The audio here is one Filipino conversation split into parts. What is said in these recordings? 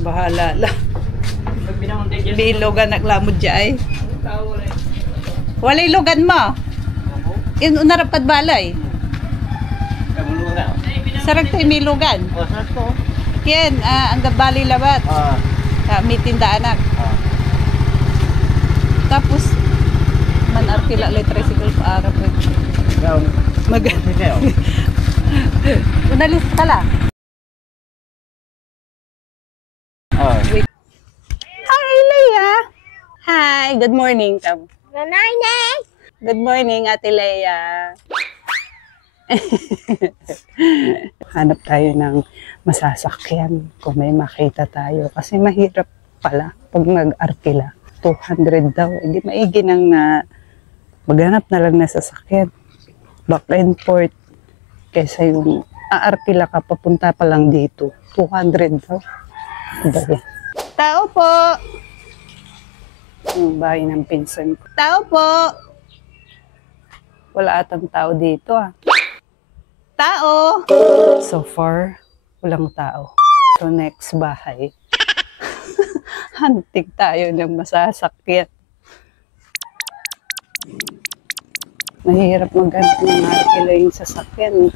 Bahala lang. Bilogan naglamod dyan ay. Walay lugan mo. Yun unarap kat balay. Sarag tayo may lugan. Yan, ang bali labat. May tinda anak. Tapos, manarkila lay tricycle pa arap. Maganda. Unalis ka lang. Hi, Leia. Hi, good morning. Good morning. Good morning, Ate Leia. Hanap tayo ng masasakyan kung may makita tayo. Kasi mahirap pala pag nag-arkila. 200 daw. Hindi maigi nang maghanap na lang na sasakyan. Back and forth. Kaysa yung aarkila ka, papunta pa lang dito. 200 daw. Dali. Tao po! Yung bahay ng pinsan ko. Tao po! Wala atang tao dito Tao! So far, walang tao. So next bahay. Hantik tayo ng masasakyan. Mahirap maghanap ng arkila yung sasakyan.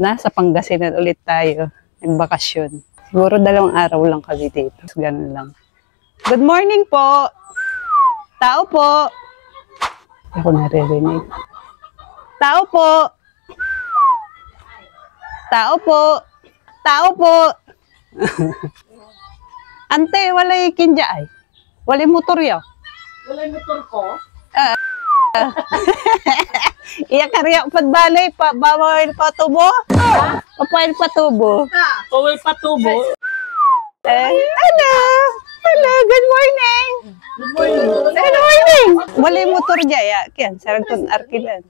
Nasa Pangasinan ulit tayo. Nagbakasyon. Siguro 2 araw lang kami dito. Ganun lang. Good morning po! Tao po! Ako naririnig. Tao po! Tao po! Tao po! Ante, walay kinja ay. Walay motor yaw. Walay motor ko? Iya karya padbalay pa bawal patubo. Papail patubo. Papail patubo. Hello. Hello, good morning. Good morning. Good morning. Walay motor jaya, kian sarang kun arkilan.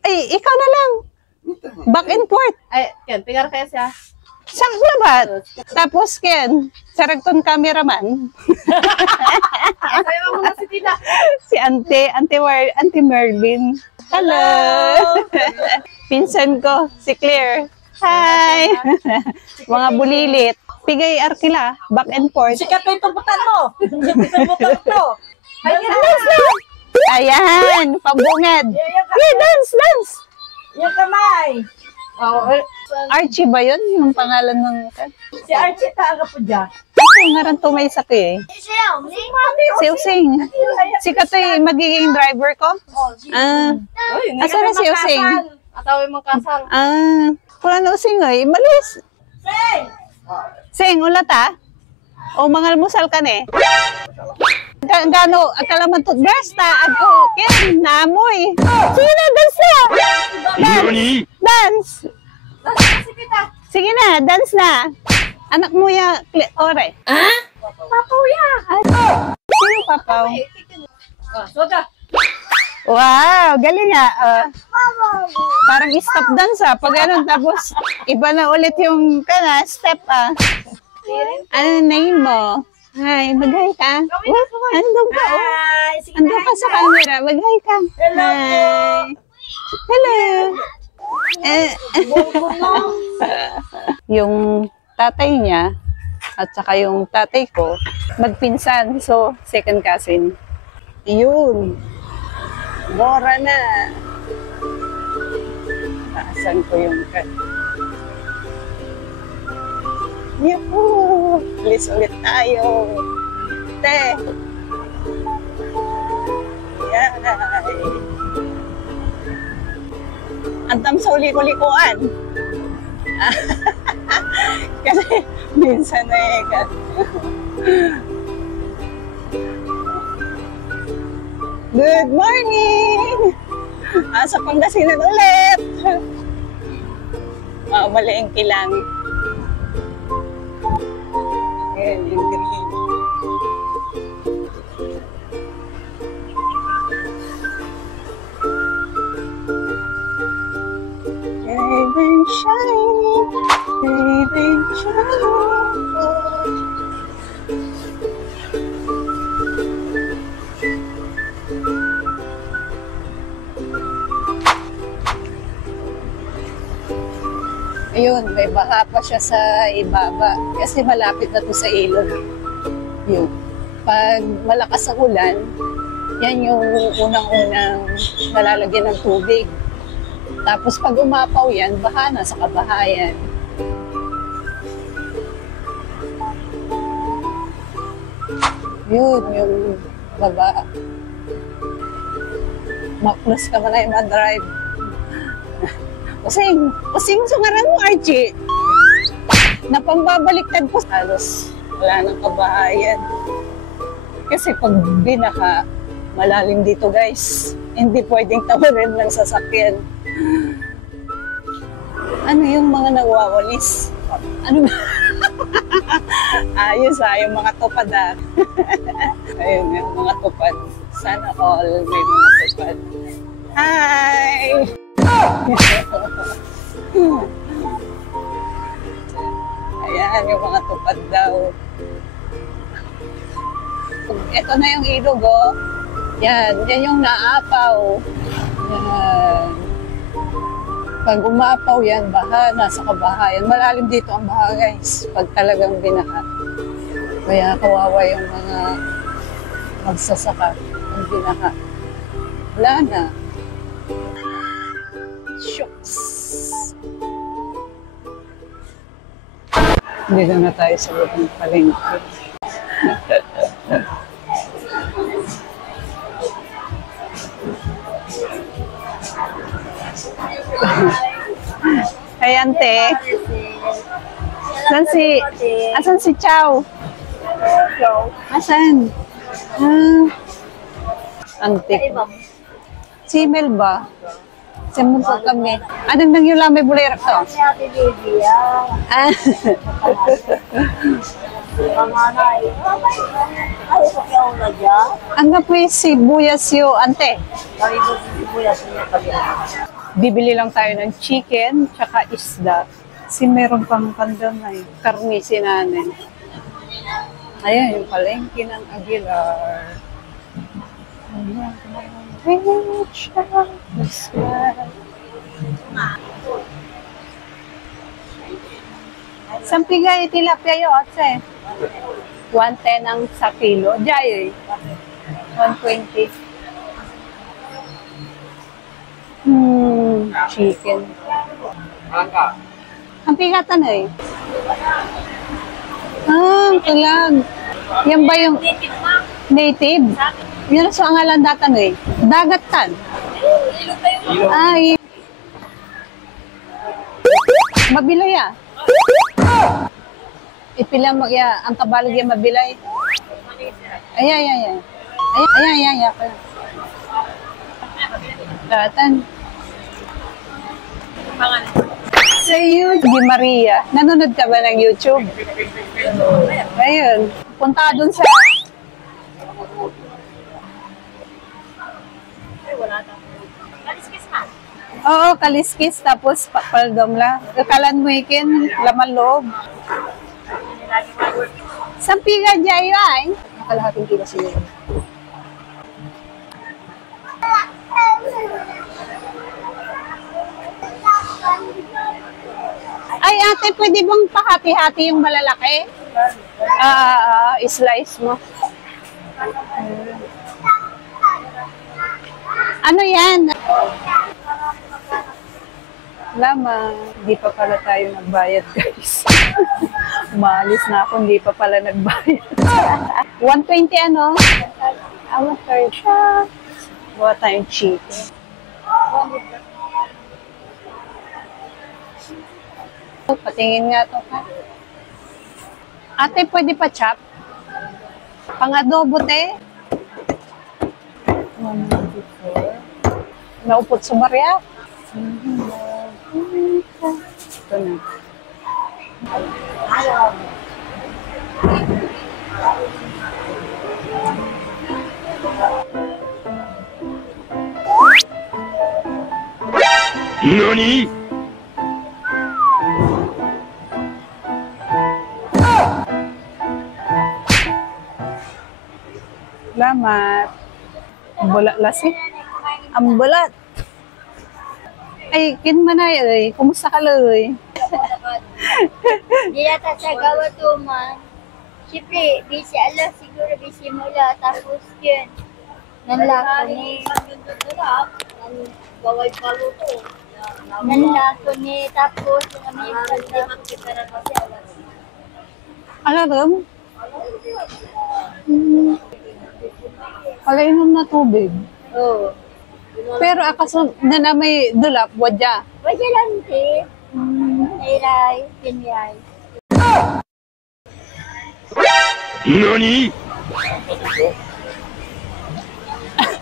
Ay, ikaw na lang. Back and forth. Ay, kian pigar kaya siya. Sak na ba? Tapos kian sarang kun cameraman. Sayo mo na si Tita. Si Auntie Merlin. Hello. Pinsan ko, si Claire. Hi. Mga bulilit. Pigay arkila, back and forth. Sikat na itong butan mo. Sikat mo ito. Ayan, pabungad. Yeah, dance. Yung kamay. Archie ba yun? Yung pangalan ng... Si Archie taga po dyan. Kasi ngaran tumay sa ko eh. Si Using. Si Katoy magiging driver ko? Asa na si Using? Atawin mong kasal. Wala na Using eh. Malis. Sing, ulat o mga almusal ka ne? Gano, akala man toothbrush ta, ako, kin, namoy. Sige na, dance na! Dance! Sige na, dance na. Anak mo ya, ore. Papaw ya! Sino papaw? Soda! Wow, galing nga. Parang stop dance pag ganun, tapos iba na ulit yung step Ano name mo? Hi, mag-hi ka. Andun ka Andun ka sa camera, mag-hi ka. Hi. Hello. Yung tatay niya at saka yung tatay ko magpinsan, so second cousin. Yun. Bora na. Taasan ko yung Yuhuu! Alis ulit tayo. Te! Yay! Antam sa uli-kulikuan. Kasi minsan Good morning! Sa Pangasinan ulit! Malingki lang. Ayan, yung green. Baby shining, baby shining. Ayun, may baha pa siya sa ibaba. Kasi malapit na to sa ilog. Yun. Pag malakas ang ulan, yan yung unang-unang nalalagyan ng tubig. Tapos pag umapaw yan, baha na sa kabahayan. Yun, yung baba. Maklos ka man ay ma-drive. Kusing sungaran mo, Archie. Napambabaliktad ko. Halos wala nang kabahayan. Kasi pag binaka, malalim dito guys. Hindi pwedeng tawarin ng sasakyan. Ano yung mga nagwawalis? Ano ba? Ayos yung mga tupad Ayun, yung mga tupad. Sana all may mga tupad. Hi! Ayan, yung mga tupad daw. Ito na yung ilog, oh. Yan yung naapaw. Yan. Pag umapaw yan, baha, nasa kabahayan. Malalim dito ang baha, guys. Pag talagang binaha. Kaya kawawa yung mga magsasaka ng binaha. Wala na. Shucks. Hindi na tayo sa loob palengke. Hey, ante. Asan si Chow? Asan? Ante. Si Mel ba? Simun po kami. Anong nang yung lamay bulera to? Ah. Ang nga po yung sibuyas yung ante. Bibili lang tayo ng chicken tsaka isda. Kasi meron pang kandanay. Karni si nanay. Ayan yung palengke ng Aguilar. Ayan. Reach out the sky. Sampigay tilapia yun, atse. 110 ang sa kilo. Jay, 120. Chicken. Ang pigatan eh. Tulag. Yan ba yung native? Yun ang sa ngalan datan eh. Dagatan. Ay. Mabilay Ipila mo ang kabalag yung mabilay. Ay. Datan. Sa YouTube, Maria. Nanonood ka ba ng YouTube? Ayun. Punta dun sa... Oo, kaliskis. Tapos palgamla. Kalan mo ikin. Laman loob. Sampiga dyan ay. Kalahating kilo siya. Ay, ate, pwede bang pahati-hati yung malalaki? Slice mo. Ano yan? Lama, hindi pa pala tayo nagbayad, guys. Umalis na ako, hindi pa pala nagbayad. 120 ano? Awa third shot. Buha tayong chicken. Patingin nga to ka. Ate, pwede pa chop? Pang-adobo, te? 194. Naupot sa Maria. Ito na. NANI?! Salamat. Ang bulat lasi. Ang bulat. Ay, kinmanay, kumusta ka, Loy? Di yata sa gawa to, man. Siyempre, busy ala, siguro busy mula. Tapos yun, nanlako ni. Gaway palo to. Nanlako ni. Tapos, kami yung pagkakita. Alam? Palainom na tubig. Oo. Pero akaso na may dulap, wadya. Wala lang, te. Nairay, pinyay. NANI?!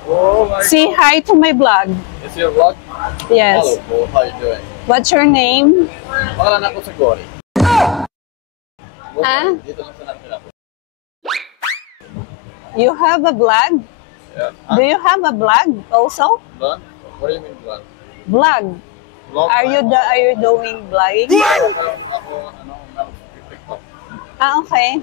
Oh my Say hi to my vlog. Is your vlog? Yes. Hello, Paul. How you doing? What's your name? Pangalan ako sa Gori. Ah? Dito lang sa natin ako. You have a vlog? Yeah. Do you have a vlog also? Vlog? What do you mean vlog? Vlog. Vlog? Are you doing vlogging? Ako, meron sa TikTok. Ah, okay.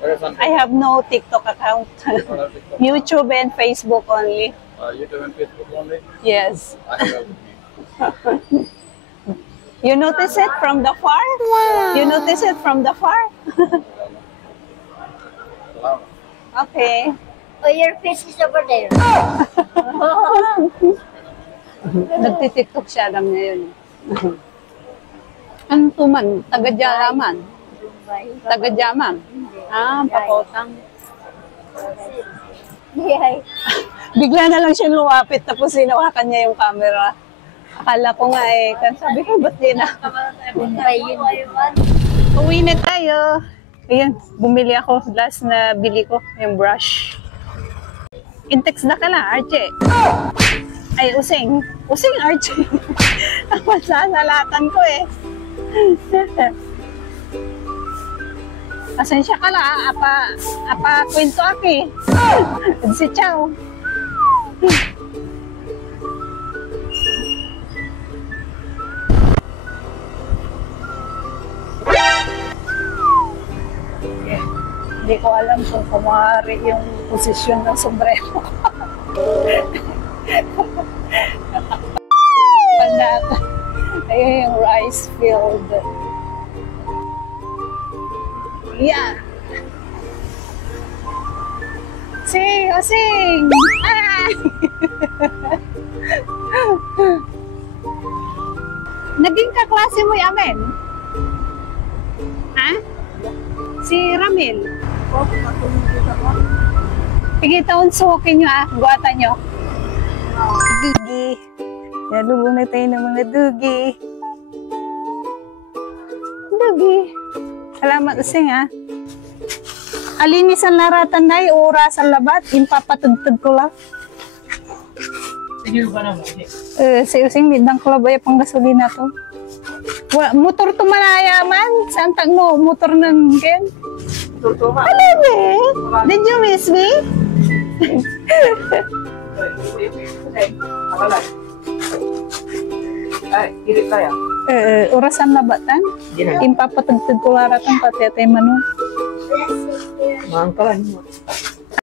Where is on I have no TikTok account. TikTok? YouTube and Facebook only. YouTube and Facebook only? Yes. I have You notice it from the far? You notice it from the far? Salamat. Okay. Oh, your face is over there. Nagtitiktok siya, alam niya yun. Ano to man? Taga-Jalaman? Taga-Jaman? Ah, Pakotang. Yay. Bigla na lang siya lumapit tapos hinawakan niya yung camera. Akala ko nga eh. Sabi ko, ba't di na? Bumbay yun. Uwi na tayo. Ayan, bumili ako. Last na bili ko, yung brush. Intex na ka lang, Archie. Ay, using. Using, Archie. Masasalatan ko eh. Pasensya ka lang, apa kwento aki. Si Chow. Hindi ko alam kung kumari yung posisyon ng sombrero. Panak. Ayun yung rice field. Yeah. Sing! Oh, sing! Ah! Naging kaklase mo yamen? Ha? Si Ramil? Sige, taon sukin nyo buhatan nyo. Dugi. Nalulong na tayo ng mga dugi. Dugi. Salamat using Alinis ang laratan na oras ang labat. Impapatugtog ko lang. Sige ba naman? Si using midang ko labay pang gasolina to. Motor to manayaman. Saan tagno? Motor ng gen? Tutuka. Hello, babe. Did you miss me? Akalay. Ay, kilit kaya. Orasan labatan. Impapatugtog ko laratan pati atay manon. Maangkalan mo.